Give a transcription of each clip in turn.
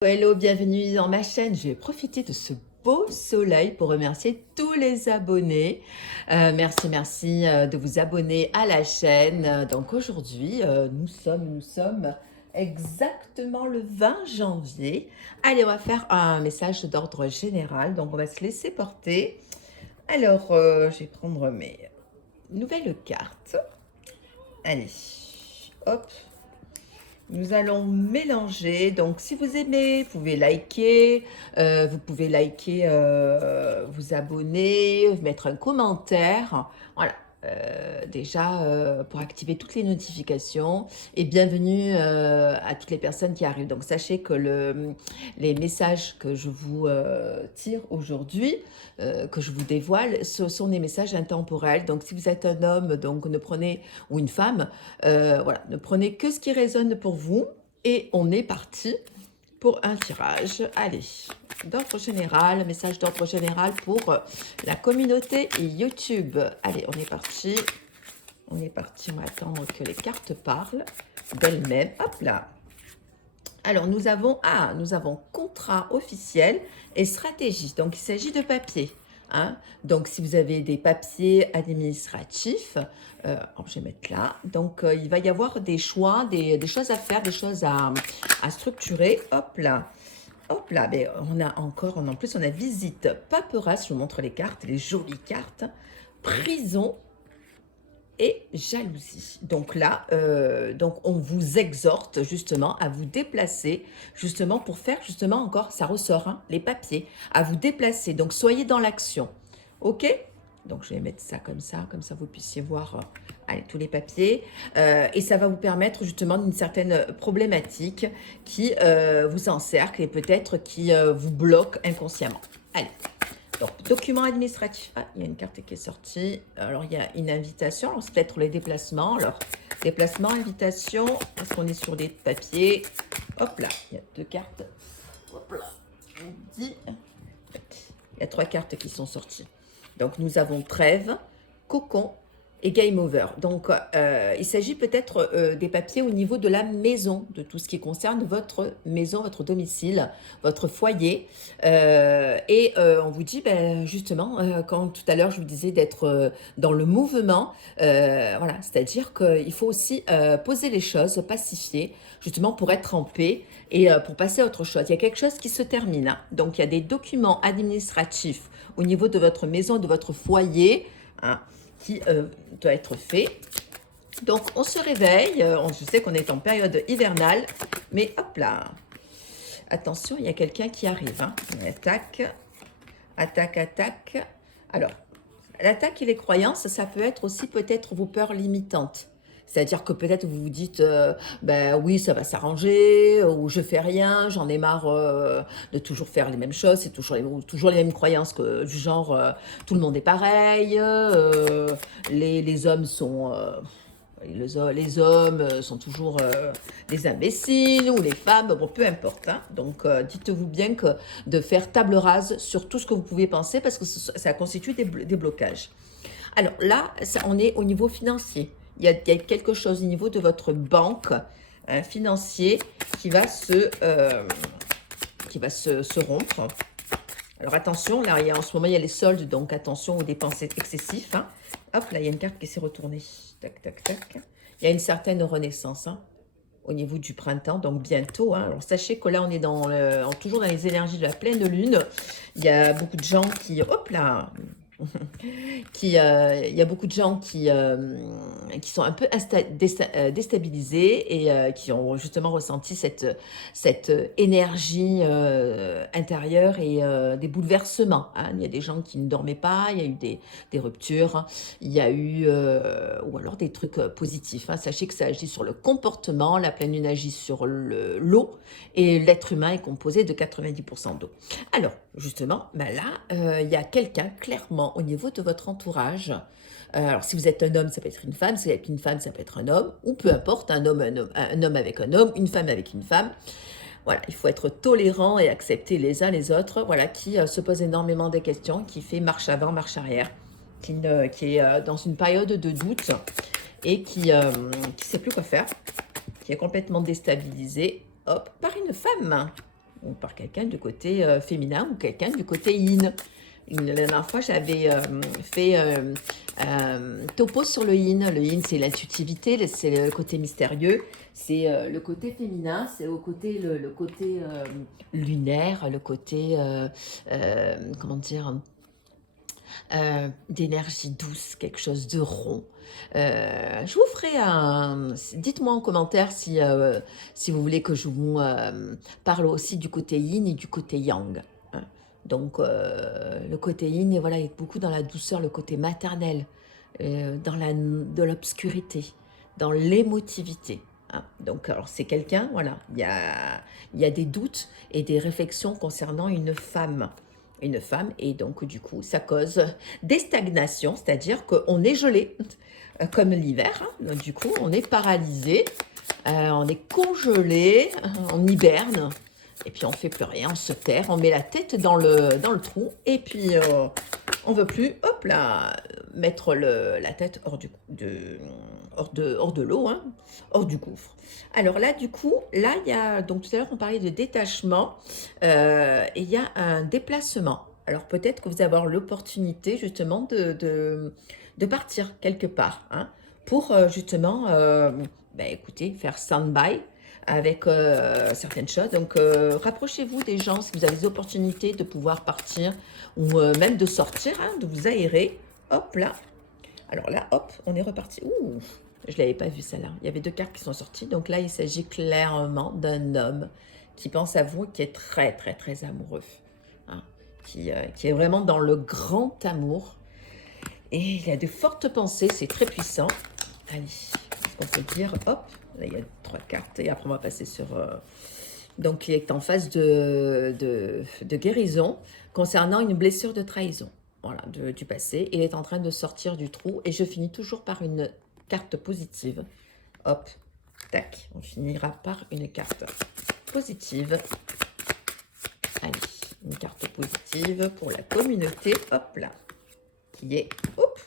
Hello, bienvenue dans ma chaîne. Je vais profiter de ce beau soleil pour remercier tous les abonnés. Merci de vous abonner à la chaîne. Donc aujourd'hui, nous sommes exactement le 20 janvier. Allez, on va faire un message d'ordre général. Donc on va se laisser porter. Alors, je vais prendre mes nouvelles cartes. Allez, hop. Nous allons mélanger. Donc, si vous aimez, vous pouvez liker, vous abonner, mettre un commentaire. Voilà. Déjà, pour activer toutes les notifications. Et bienvenue à toutes les personnes qui arrivent. Donc, sachez que les messages que je vous tire aujourd'hui, que je vous dévoile, ce sont des messages intemporels. Donc, si vous êtes un homme, donc ne prenez, ou une femme, voilà, ne prenez que ce qui résonne pour vous. Et on est parti pour un tirage. Allez, d'ordre général, message d'ordre général pour la communauté YouTube. Allez, on est parti. On est parti, on va attendre que les cartes parlent d'elles-mêmes. Hop là. Alors, nous avons contrat officiel et stratégie. Donc, il s'agit de papier. Hein. Donc, si vous avez des papiers administratifs, je vais mettre là. Donc, il va y avoir des choix, des choses à faire, des choses à structurer. Hop là. Hop là, ben, en plus, on a visite paperasse. Je vous montre les cartes, les jolies cartes. Prison et jalousie. Donc là, donc on vous exhorte justement à vous déplacer, justement pour faire justement encore, ça ressort, hein, les papiers, à vous déplacer. Donc soyez dans l'action, ok? Donc je vais mettre ça comme ça vous puissiez voir allez, tous les papiers. Et ça va vous permettre justement d'une certaine problématique qui vous encercle et peut-être qui vous bloque inconsciemment. Allez. Donc, document administratif. Ah, il y a une carte qui est sortie. Alors, il y a une invitation. Alors, c'est peut-être les déplacements. Alors, déplacement, invitation. Est-ce qu'on est sur des papiers? Hop là, il y a deux cartes. Hop là, je vous dis. Il y a trois cartes qui sont sorties. Donc, nous avons trêve, cocon et game over. Donc, il s'agit peut-être des papiers au niveau de la maison, de tout ce qui concerne votre maison, votre domicile, votre foyer. On vous dit, ben, justement, quand tout à l'heure je vous disais d'être dans le mouvement, voilà, c'est-à-dire qu'il faut aussi poser les choses, pacifier, justement pour être en paix et pour passer à autre chose. Il y a quelque chose qui se termine. Hein. Donc, il y a des documents administratifs au niveau de votre maison, de votre foyer, hein, qui doit être fait. Donc, on se réveille. Je sais qu'on est en période hivernale, mais hop là. Attention, il y a quelqu'un qui arrive. Hein. Attaque, attaque, attaque. Alors, l'attaque et les croyances, ça peut être aussi peut-être vos peurs limitantes. C'est-à-dire que peut-être vous vous dites, ben oui, ça va s'arranger, ou je fais rien, j'en ai marre de toujours faire les mêmes choses, c'est toujours les mêmes croyances que du genre, tout le monde est pareil, les hommes sont... les hommes sont toujours des imbéciles ou les femmes, bon, peu importe. Hein. Donc, dites-vous bien que de faire table rase sur tout ce que vous pouvez penser parce que ça constitue des blocages. Alors là, on est au niveau financier. Il y a quelque chose au niveau de votre banque financier qui va se rompre. Alors attention, là, en ce moment, il y a les soldes, donc attention aux dépenses excessives. Hein. Hop, là, il y a une carte qui s'est retournée. Tac, tac, tac. Il y a une certaine renaissance hein, au niveau du printemps, donc bientôt. Hein. Alors sachez que là, on est toujours dans les énergies de la pleine lune. Il y a beaucoup de gens qui... Hop là il y a beaucoup de gens qui sont un peu déstabilisés et qui ont justement ressenti cette énergie intérieure et des bouleversements. Hein. Il y a des gens qui ne dormaient pas, il y a eu des ruptures, il y a eu, ou alors des trucs positifs. Hein. Sachez que ça agit sur le comportement, la pleine lune agit sur l'eau et l'être humain est composé de 90% d'eau. Alors, justement, ben là, il y a quelqu'un clairement au niveau de votre entourage. Alors, si vous êtes un homme, ça peut être une femme. Si vous êtes une femme, ça peut être un homme. Ou peu importe, un homme avec un homme, une femme avec une femme. Voilà, il faut être tolérant et accepter les uns les autres. Voilà, qui se pose énormément de questions, qui fait marche avant, marche arrière, qui est dans une période de doute et qui ne sait plus quoi faire, qui est complètement déstabilisé. Hop, par une femme. ou par quelqu'un du côté féminin ou quelqu'un du côté yin. La dernière fois, j'avais fait topo sur le yin. Le yin, c'est l'intuitivité, c'est le côté mystérieux, c'est le côté féminin, c'est le côté lunaire, le côté, comment dire, d'énergie douce, quelque chose de rond. Je vous ferai un... Dites-moi en commentaire si vous voulez que je vous parle aussi du côté yin et du côté yang. Hein. Donc, le côté yin, et voilà, est beaucoup dans la douceur, le côté maternel, dans l'obscurité, dans l'émotivité. Hein. Donc, alors, c'est quelqu'un, voilà, il y a des doutes et des réflexions concernant une femme. Une femme, et donc du coup ça cause des stagnations, c'est-à-dire qu'on est gelé comme l'hiver, hein. Du coup on est paralysé, on est congelé, on hiberne et puis on fait plus rien, on se terre, on met la tête dans le trou et puis on veut plus, hop là, mettre la tête hors de l'eau, hein, hors du gouffre. Alors là, du coup, là, il y a, donc tout à l'heure, on parlait de détachement, et il y a un déplacement. Alors peut-être que vous allez avoir l'opportunité justement de partir quelque part, hein, pour justement, ben, écoutez, faire stand-by avec certaines choses. Donc rapprochez-vous des gens si vous avez des opportunités de pouvoir partir ou même de sortir, hein, de vous aérer. Hop là. Alors là, hop, on est reparti. Ouh, je ne l'avais pas vu celle-là. Il y avait deux cartes qui sont sorties. Donc là, il s'agit clairement d'un homme qui pense à vous, qui est très, très, très amoureux. Hein, qui est vraiment dans le grand amour. Et il a de fortes pensées, c'est très puissant. Allez, qu'est-ce qu'on peut dire? Hop, là, il y a trois cartes. Et après, on va passer sur... Donc, il est en phase de guérison concernant une blessure de trahison. Voilà, du passé. Il est en train de sortir du trou. Et je finis toujours par une carte positive. Hop, tac. On finira par une carte positive. Allez, une carte positive pour la communauté. Hop là. Qui est... Hop.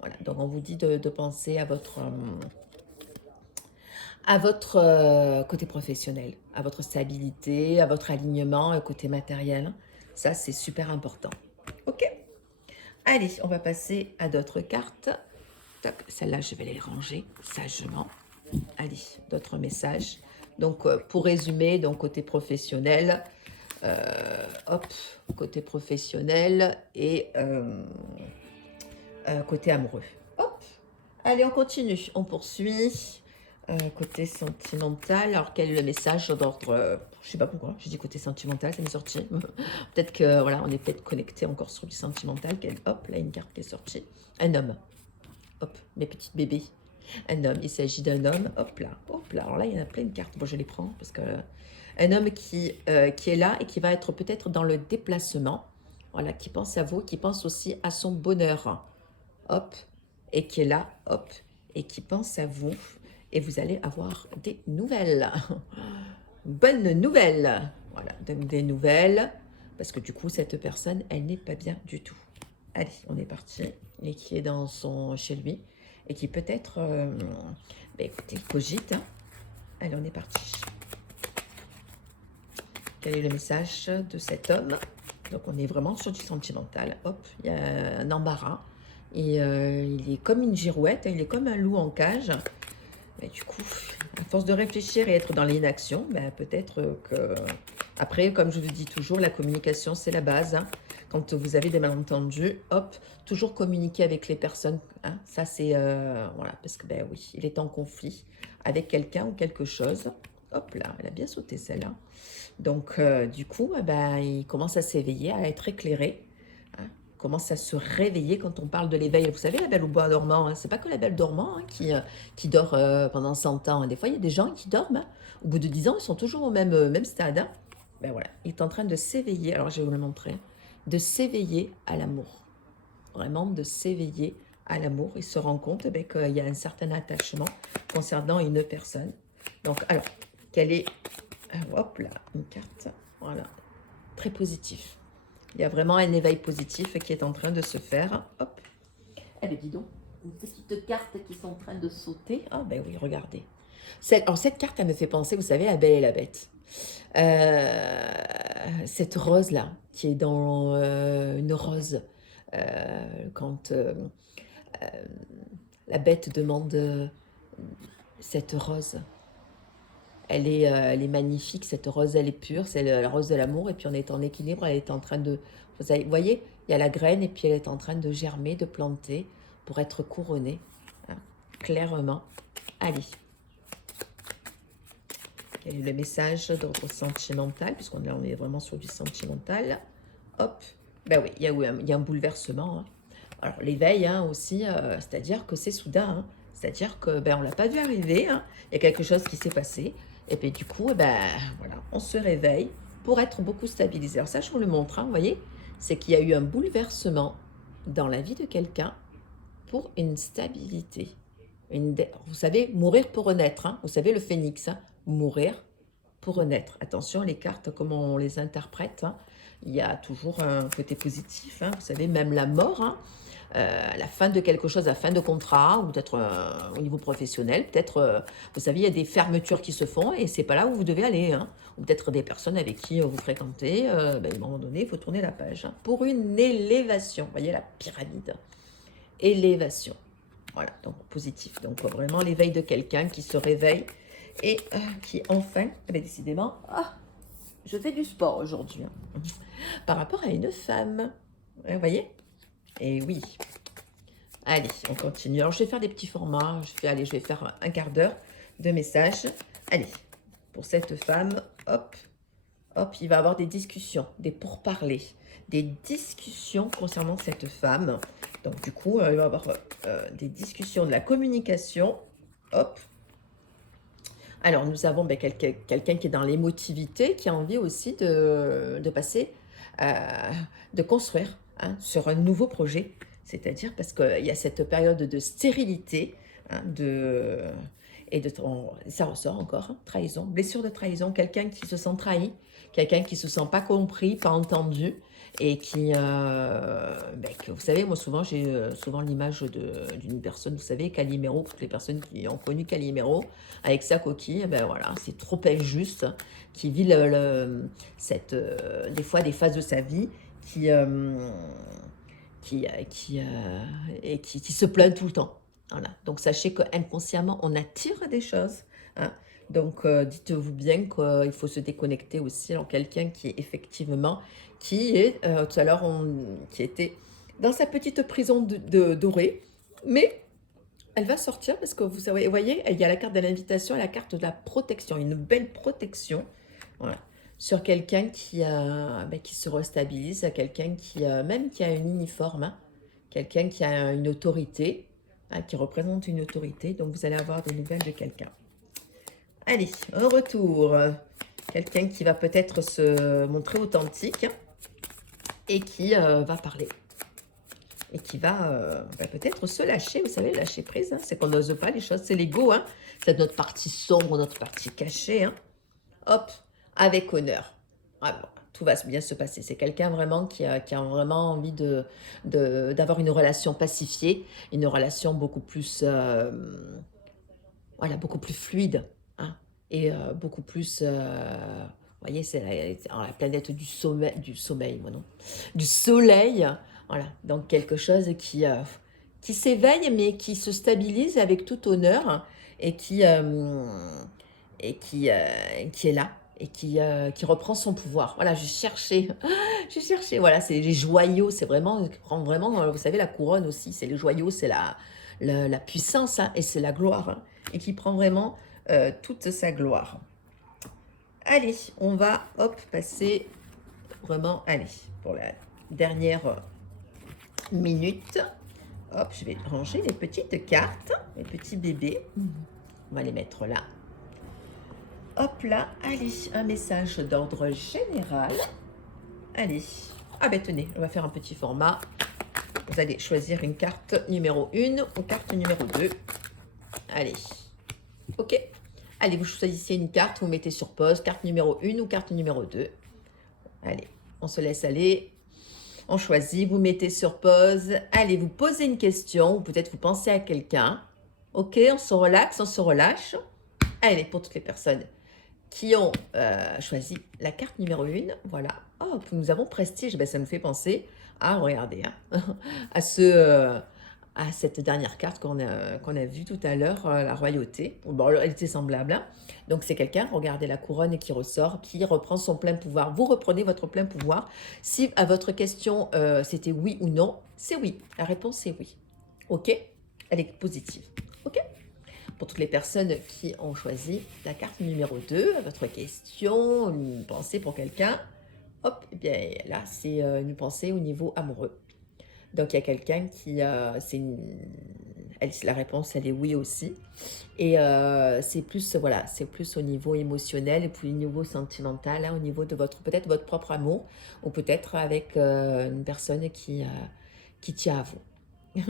Voilà, donc on vous dit de penser à votre côté professionnel, à votre stabilité, à votre alignement, côté matériel. Ça, c'est super important. Ok. Allez, on va passer à d'autres cartes. Celles-là, je vais les ranger sagement. Allez, d'autres messages. Donc, pour résumer, donc côté professionnel, hop, côté professionnel et côté amoureux. Hop. Allez, on continue, on poursuit. Côté sentimental, alors quel est le message d'ordre, je sais pas pourquoi, j'ai dit côté sentimental, ça m'est sorti. Peut-être que, voilà, on est peut-être connecté encore sur du sentimental. Hop, là, une carte qui est sortie. Un homme. Hop, mes petites bébés. Un homme, il s'agit d'un homme. Hop là, hop là. Alors là, il y en a plein de cartes. Bon, je les prends parce que... Un homme qui est là et qui va être peut-être dans le déplacement. Voilà, qui pense à vous, qui pense aussi à son bonheur. Hop, et qui est là, hop, et qui pense à vous. Et vous allez avoir des nouvelles. Bonnes nouvelles. Voilà, des nouvelles. Parce que du coup, cette personne, elle n'est pas bien du tout. Allez, on est parti. Et qui est chez lui. Et qui peut-être, ben écoutez, cogite. Hein. Allez, on est parti. Quel est le message de cet homme? Donc, on est vraiment sur du sentimental. Hop, il y a un embarras. Et il est comme une girouette. Il est comme un loup en cage. Et du coup, à force de réfléchir et être dans l'inaction, ben peut-être que... Après, comme je vous dis toujours, la communication, c'est la base. Hein. Quand vous avez des malentendus, hop, toujours communiquer avec les personnes. Hein. Ça, c'est... voilà, parce que, ben oui, il est en conflit avec quelqu'un ou quelque chose. Hop là, elle a bien sauté celle-là. Donc, du coup, ben, il commence à s'éveiller, à être éclairé. Hein. Commence à se réveiller quand on parle de l'éveil. Vous savez, la belle au bois dormant, hein, c'est pas que la belle dormant hein, qui dort pendant 100 ans. Des fois, il y a des gens qui dorment. Hein. Au bout de 10 ans, ils sont toujours au même stade. Hein. Ben voilà, il est en train de s'éveiller. Alors, je vais vous le montrer. De s'éveiller à l'amour. Vraiment, de s'éveiller à l'amour. Il se rend compte ben, qu'il y a un certain attachement concernant une personne. Donc, alors, quelle est... hop là, une carte. Voilà, très positif. Il y a vraiment un éveil positif qui est en train de se faire. Hop. Eh bien, dis donc, une petite carte qui est en train de sauter. Ah, ben oui, regardez. Alors, cette carte, elle me fait penser, vous savez, à Belle et la Bête. Cette rose-là, qui est dans une rose, quand la bête demande cette rose, elle est magnifique, cette rose, elle est pure, c'est la rose de l'amour, et puis on est en équilibre, elle est en train de... Vous voyez, il y a la graine, et puis elle est en train de germer, de planter, pour être couronnée, hein, clairement. Allez. Quel est le message d'ordre sentimental, puisqu'on est vraiment sur du sentimental. Hop, ben oui, il y a un bouleversement, hein. Alors l'éveil, hein, aussi, c'est-à-dire que c'est soudain, hein. C'est-à-dire que ben, on ne l'a pas vu arriver, hein. Il y a quelque chose qui s'est passé, et puis du coup, ben, voilà, on se réveille pour être beaucoup stabilisé. Alors ça, je vous le montre, hein, vous voyez, c'est qu'il y a eu un bouleversement dans la vie de quelqu'un pour une stabilité. Vous savez, mourir pour renaître, hein. Vous savez, le phénix, hein, mourir pour renaître. Attention, les cartes, comment on les interprète, hein. Il y a toujours un côté positif, hein. Vous savez, même la mort, hein, la fin de quelque chose, la fin de contrat, ou peut-être au niveau professionnel, peut-être, vous savez, il y a des fermetures qui se font et c'est pas là où vous devez aller, hein. Ou peut-être des personnes avec qui vous fréquentez, ben, à un moment donné, il faut tourner la page, hein, pour une élévation. Vous voyez la pyramide, élévation. Voilà, donc positif. Donc vraiment l'éveil de quelqu'un qui se réveille et qui enfin, eh bien, décidément, je fais du sport aujourd'hui, hein, par rapport à une femme. Vous voyez? Et oui. Allez, on continue. Alors, je vais faire des petits formats. Allez, je vais faire un quart d'heure de messages. Allez, pour cette femme, hop, hop, il va y avoir des discussions, des pourparlers, des discussions concernant cette femme. Donc, du coup, il va y avoir des discussions, de la communication. Hop. Alors, nous avons ben, quelqu'un qui est dans l'émotivité, qui a envie aussi de passer, de construire, hein, sur un nouveau projet. C'est-à-dire parce qu'il y a cette période de stérilité, hein, ça ressort encore, hein, trahison, blessure de trahison, quelqu'un qui se sent trahi, quelqu'un qui se sent pas compris, pas entendu, et qui, vous savez, moi souvent j'ai souvent l'image d'une personne, vous savez, Calimero, toutes les personnes qui ont connu Calimero, avec sa coquille, ben voilà, c'est trop injuste, qui vit des fois des phases de sa vie qui se plaint tout le temps. Voilà. Donc sachez qu'inconsciemment, on attire des choses, hein. Donc dites-vous bien qu'il faut se déconnecter aussi. Alors quelqu'un qui est effectivement, qui est, tout à l'heure, qui était dans sa petite prison dorée, mais elle va sortir parce que vous voyez, il y a la carte de l'invitation et la carte de la protection, une belle protection, voilà, sur quelqu'un qui se restabilise, quelqu'un même qui a un uniforme, hein, quelqu'un qui a une autorité, hein, qui représente une autorité. Donc vous allez avoir des nouvelles de quelqu'un. Allez, un retour. Quelqu'un qui va peut-être se montrer authentique et qui va parler. Et qui va peut-être se lâcher, vous savez, lâcher prise, hein. C'est qu'on n'ose pas les choses, c'est l'ego, hein. C'est notre partie sombre, notre partie cachée, hein. Hop, avec honneur. Ah, bon, tout va bien se passer. C'est quelqu'un vraiment qui a vraiment envie d'avoir une relation pacifiée, une relation beaucoup plus, voilà, beaucoup plus fluide, hein, et beaucoup plus, vous voyez, c'est la planète du sommeil, moi non, du soleil, voilà, donc quelque chose qui s'éveille, mais qui se stabilise avec tout honneur, et qui est là, et qui reprend son pouvoir. Voilà, j'ai cherché, voilà, c'est les joyaux, c'est vraiment, prend vraiment, vous savez, la couronne aussi, c'est les joyaux, c'est la puissance, hein, et c'est la gloire, hein, et qui prend vraiment toute sa gloire. Allez, on va, hop, passer vraiment, allez, pour la dernière minute. Hop, je vais ranger les petites cartes, les petits bébés. On va les mettre là. Hop là, allez, un message d'ordre général. Allez, ah ben tenez, on va faire un petit format. Vous allez choisir une carte numéro 1 ou carte numéro 2. Allez, ok. Allez, vous choisissez une carte, vous mettez sur pause, carte numéro 1 ou carte numéro 2. Allez, on se laisse aller. On choisit, vous mettez sur pause. Allez, vous posez une question, ou peut-être vous pensez à quelqu'un. Ok, on se relaxe, on se relâche. Allez, pour toutes les personnes qui ont choisi la carte numéro 1. Voilà. Oh, nous avons prestige. Ben, ça nous fait penser à, regardez, hein, à cette dernière carte qu'on a vue tout à l'heure, la royauté. Bon, elle était semblable. Hein. Donc, c'est quelqu'un, regardez la couronne qui ressort, qui reprend son plein pouvoir. Vous reprenez votre plein pouvoir. Si à votre question, c'était oui ou non, c'est oui. La réponse, c'est oui. OK? Elle est positive. OK? Pour toutes les personnes qui ont choisi la carte numéro 2, à votre question, une pensée pour quelqu'un, hop, et bien là, c'est une pensée au niveau amoureux. Donc, il y a quelqu'un qui, la réponse, elle est oui aussi. Et c'est plus, voilà, c'est plus au niveau émotionnel et puis au niveau sentimental, hein, au niveau de peut-être votre propre amour, ou peut-être avec une personne qui tient à vous.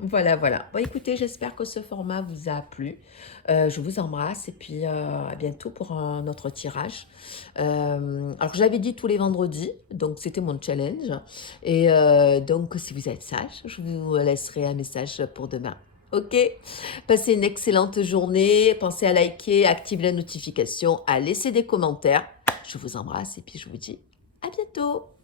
Voilà, voilà. Bon, écoutez, j'espère que ce format vous a plu. Je vous embrasse et puis à bientôt pour un autre tirage. Alors, j'avais dit tous les vendredis, donc c'était mon challenge. Et donc, si vous êtes sage, je vous laisserai un message pour demain. Ok? Passez une excellente journée. Pensez à liker, à activer la notification, à laisser des commentaires. Je vous embrasse et puis je vous dis à bientôt.